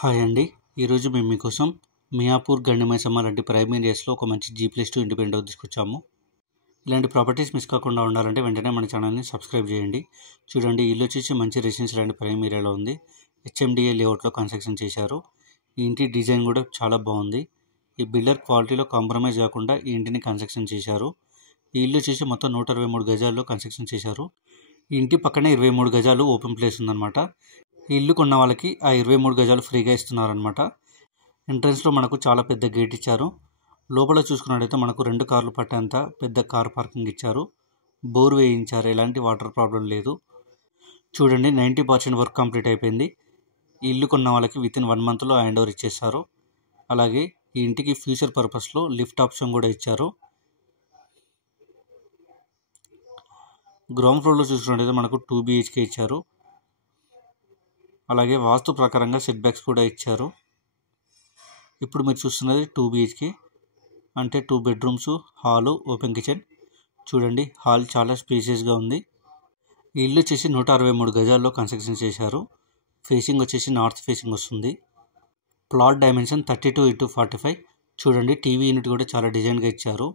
Hi అండి. ఈరోజు మేము మీకోసం మియాపూర్, గండిమైసమ్మ లాంటి ప్రైమ్ ఏరియాస్లో ఒక మంచి G+2 ఇండిపెండెంట్ హౌస్ తీసుకొచ్చాము. ఇలాంటి ప్రాపర్టీస్ మిస్ కాకుండా ఉండాలంటే వెంటనే మన ఛానల్ని సబ్స్క్రైబ్ చేయండి. చూడండి, ఇల్లు వచ్చేసి మంచి రెసిడెన్స్ లాంటి ప్రైమ్ ఏరియాలో ఉంది. HMDA లేఅవుట్లో కన్స్ట్రక్షన్ చేశారు. ఈ ఇంటి డిజైన్ కూడా చాలా బాగుంది. ఈ బిల్డర్ క్వాలిటీలో కాంప్రమైజ్ కాకుండా ఈ ఇంటిని కన్స్ట్రక్షన్ చేశారు. ఈ ఇల్లు వచ్చేసి మొత్తం 123 గజాల్లో కన్స్ట్రక్షన్ చేశారు. ఈ ఇంటి పక్కనే 23 గజాలు ఓపెన్ ప్లేస్ ఉందన్నమాట. ఈ ఇల్లు కొన్న వాళ్ళకి ఆ 23 గజాలు ఫ్రీగా ఇస్తున్నారనమాట. ఎంట్రన్స్లో మనకు చాలా పెద్ద గేట్ ఇచ్చారు. లోపల చూసుకున్నట్టయితే మనకు 2 కార్లు పట్టేంత పెద్ద కార్ పార్కింగ్ ఇచ్చారు. బోర్ వేయించారు, ఎలాంటి వాటర్ ప్రాబ్లం లేదు. చూడండి, 90% వర్క్ కంప్లీట్ అయిపోయింది. ఈ ఇల్లు కొన్న వాళ్ళకి వితిన్ 1 మంత్లో హ్యాండ్ ఓవర్ ఇచ్చేస్తారు. అలాగే ఈ ఇంటికి ఫ్యూచర్ పర్పస్లో లిఫ్ట్ ఆప్షన్ కూడా ఇచ్చారు. గ్రౌండ్ ఫ్లోర్లో చూసుకున్నట్టయితే మనకు 2 BHK ఇచ్చారు. అలాగే వాస్తు ప్రకారంగా సెట్ బ్యాక్స్ కూడా ఇచ్చారు. ఇప్పుడు మీరు చూస్తున్నది 2 BHK అంటే 2 బెడ్రూమ్స్, హాలు, ఓపెన్ కిచెన్. చూడండి, హాల్ చాలా స్పేసియస్గా ఉంది. ఈ ఇల్లు వచ్చేసి 163 గజాల్లో కన్స్ట్రక్షన్ చేశారు. ఫేసింగ్ వచ్చేసి నార్త్ ఫేసింగ్ వస్తుంది. Plot dimension 32x45. చూడండి, టీవీ యూనిట్ కూడా చాలా డిజైన్గా ఇచ్చారు.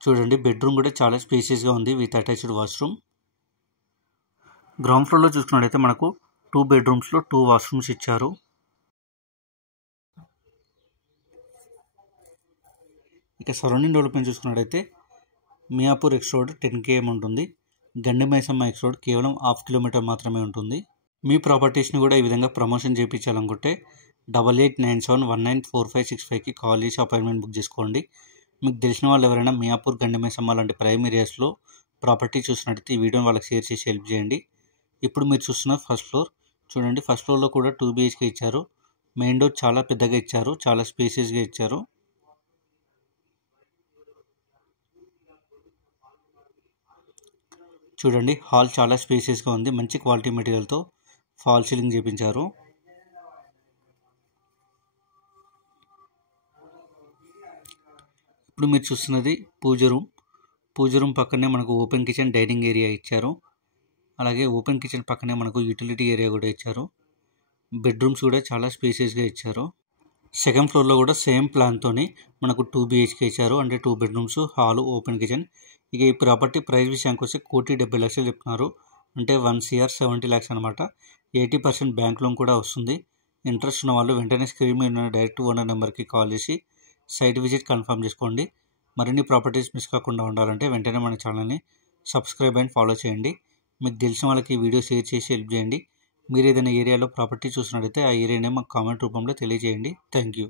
చూడండి, బెడ్రూమ్ కూడా చాలా స్పేసియస్గా ఉంది విత్ అటాచ్డ్ వాష్రూమ్. గ్రౌండ్ ఫ్లోర్లో చూసుకున్నట్టయితే మనకు 2 బెడ్రూమ్స్లో 2 వాష్రూమ్స్ ఇచ్చారు. ఇక సరౌండింగ్ డెవలప్మెంట్ చూసుకున్నట్టయితే మియాపూర్ X రోడ్ 10 km ఉంటుంది. గండిమైసమ్మ X రోడ్ కేవలం 1/2 కిలోమీటర్ మాత్రమే ఉంటుంది. మీ ప్రాపర్టీస్ని కూడా ఈ విధంగా ప్రమోషన్ చేయించాలనుకుంటే 8897194565కి కాల్ చేసి అపాయింట్మెంట్ బుక్ చేసుకోండి. మీకు తెలిసిన వాళ్ళు ఎవరైనా మియాపూర్, గండిమైసమ్మ లాంటి ప్రైమ్ ఏరియాస్లో ప్రాపర్టీ చూసినట్టయితే ఈ వీడియోని వాళ్ళకి షేర్ చేసి హెల్ప్ చేయండి. ఇప్పుడు మీరు చూస్తున్న ఫస్ట్ ఫ్లోర్. చూడండి, ఫస్ట్ ఫ్లోర్లో కూడా 2 BHK ఇచ్చారు. మెయిన్ డోర్ చాలా పెద్దగా ఇచ్చారు, చాలా స్పేసియస్గా ఇచ్చారు. చూడండి, హాల్ చాలా స్పేసియస్గా ఉంది. మంచి క్వాలిటీ మెటీరియల్తో ఫాల్ సీలింగ్ చేయించారు. ఇప్పుడు మీరు చూస్తున్నది పూజ రూమ్. పూజ రూమ్ పక్కనే మనకు ఓపెన్ కిచెన్, డైనింగ్ ఏరియా ఇచ్చారు. అలాగే ఓపెన్ కిచెన్ పక్కనే మనకు యూటిలిటీ ఏరియా కూడా ఇచ్చారు. బెడ్రూమ్స్ కూడా చాలా స్పేసియస్గా ఇచ్చారు. సెకండ్ ఫ్లోర్లో కూడా సేమ్ ప్లాన్తో మనకు 2 BHK ఇచ్చారు. అంటే 2 బెడ్రూమ్స్, హాలు, ఓపెన్ కిచెన్. ఇక ఈ ప్రాపర్టీ ప్రైస్ విషయానికి వస్తే 1,70,00,000 చెప్తున్నారు. అంటే 1,70,00,000 అనమాట. 80% బ్యాంక్ లోన్ కూడా వస్తుంది. ఇంట్రెస్ట్ ఉన్న వాళ్ళు వెంటనే స్క్రీన్ మీద ఉన్న డైరెక్ట్ ఓనర్ నెంబర్కి కాల్ చేసి సైట్ విజిట్ కన్ఫర్మ్ చేసుకోండి. మరిన్ని ప్రాపర్టీస్ మిస్ కాకుండా ఉండాలంటే వెంటనే మన ఛానల్ని సబ్స్క్రైబ్ అండ్ ఫాలో చేయండి. మీకు తెలిసిన వాళ్ళకి ఈ వీడియో షేర్ చేసి హెల్ప్ చేయండి. మీరు ఏదైనా ఏరియాలో ప్రాపర్టీ చూసినట్టయితే ఆ ఏరియానే మాకు కామెంట్ రూపంలో తెలియజేయండి. Thank you.